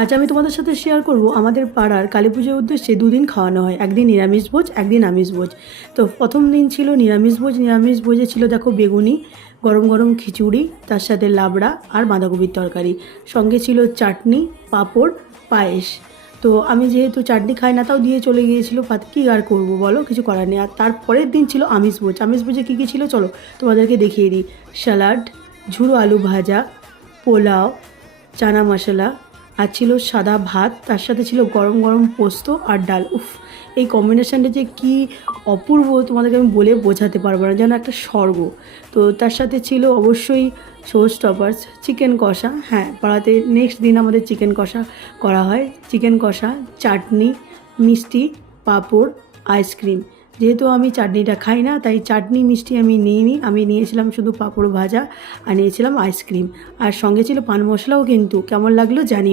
আজ আমি তোমাদের সাথে শেয়ার করব আমাদের পাড়ার কালী পুজোর উদ্দেশ্যে দুদিন খাওয়ানো হয়, একদিন নিরামিষ ভোজ, একদিন আমিষ ভোজ। তো প্রথম দিন ছিল নিরামিষ ভোজ। নিরামিষ ভোজে ছিল দেখো বেগুনি, গরম গরম খিচুড়ি, তার সাথে লাবড়া আর বাঁধাকপির তরকারি, সঙ্গে ছিল চাটনি, পাঁপড়, পায়েস। তো আমি যেহেতু চাটনি খাই না, তাও দিয়ে চলে গিয়েছিলো ভাত, কী আর করবো বলো, কিছু করার নেই। আর তারপরের দিন ছিল আমিষ ভোজ। আমিষ ভোজে কী কী ছিল চলো তোমাদেরকে দেখিয়ে দিই। স্যালাড, ঝুড়ো আলু ভাজা, পোলাও, চানা মশলা, আর ছিল সাদা ভাত, তার সাথে ছিল গরম গরম পোস্ত আর ডাল। উফ, এই কম্বিনেশানটা যে কি অপূর্ব তোমাদেরকে আমি বলে বোঝাতে পারবো না, যেন একটা স্বর্গ। তো তার সাথে ছিল অবশ্যই শো স্টপার্স চিকেন কষা। হ্যাঁ, পাড়াতে নেক্সট দিন আমাদের চিকেন কষা করা হয়। চিকেন কষা, চাটনি, মিষ্টি, পাঁপড়, আইসক্রিম। যেহেতু আমি চাটনিটা খাই না, তাই চাটনি মিষ্টি আমি নিইনি। আমি নিয়েছিলাম শুধু পাঁপড় ভাজা আর নিয়েছিলাম আইসক্রিম, আর সঙ্গে ছিল পান মশলাও। কিন্তু কেমন লাগলো জানি।